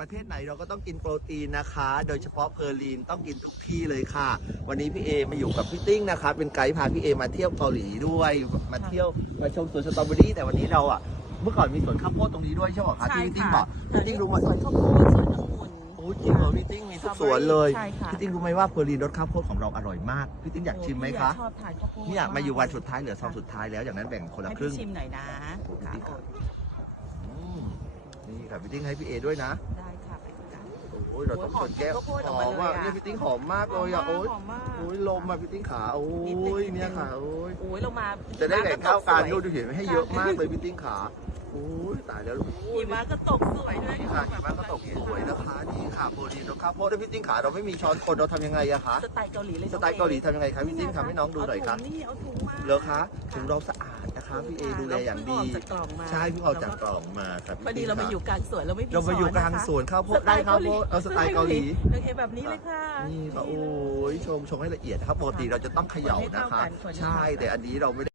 ประเทศไหนเราก็ต้องกินโปรตีนนะคะ โดยเฉพาะเพอร์ลีนต้องกินทุกที่เลยค่ะ วันนี้พี่เอมาอยู่กับพี่ติ้งนะคะ เป็นไกด์พาพี่เอมาเที่ยวเกาหลีด้วย มาเที่ยวมาชมสวนสตรอเบอรี่แต่วันนี้เราอะ เมื่อก่อนมีสวนข้าวโพดตรงนี้ด้วยใช่ไหมคะที่พี่ติ้งบอกพี่ติ้งรู้ไหมสวนข้าวโพดสวนองุ่นโอ้ยจริงเหรอพี่ติ้งมีทุกสวนเลยใช่ค่ะพี่ติ้งรู้ไหมว่าเพอร์ลีนรสข้าวโพดของเราอร่อยมากพี่ติ้งอยากชิมไหมคะชอบทานข้าวโพดเนี่ยมาอยู่วันสุดท้ายเหลือซองสุดท้ายแล้วอย่างนั้นแบ่งคนละให้ครึ่พี่งชิมหน่อยนะโอ้โหค่ะดีครับอืมนี่ค่ะพี่ติ้งให้พี่เอด้วยนะได้ค่ะไปดูกันโอ้ยเราต้องเปิดแก้วหอมข้าวโพดหออกอมามเลยว่าอะเนี่ยพี่ติ้งหอมมากเลยอะโอ้ยหอมมากโอ้ยลมมาพี่ติ้งขาโอ้นิดนึงยนิดนึงเนี่ยค่ะโอ้ยโอ้ยลงมาจะได้แข่งข้าวการดูหิดูเห็นไหมให้เยอะมากเลยพี่ติ้งขาโอ้ยตายแล้วโอ้ยมะก็ตกสวยด้วยนี่ค่ะหิมะก็ตกสวยนะคะนี่ ค่ะโปรตีนรสข้าวโพดด้วยพี่ติ้งขาเราไม่มีช้อนคนเราทำยังไงอะคะสไตล์เกาหลีเลยสไตล์เกาหลีทำยังไงคะพี่ติ้งทำให้น้องดูหน่อยคะเาถุงนี่เอาถุงมาเลอคะถุงเราสะอาดนะคะพี่เอดูแลอย่างดีเรเพิ่งกจากกล่องมาใช่เพิ่งเอาจากกล่องมาครับพอดีเรามาอยู่กลางสวนเราไม่มีเรามาอยู่กลางสวนข้าวโพดได้ข้าวโพดเอาสไตล์เกาหลีโอเคแบบนี้เลยค่ะนี่ค่ะโอ้ยชงชงให้ละเอียดนะครับปกติเราจะต้องเขย่านะคะ ใช่แต่อันนี้เราไม่ได้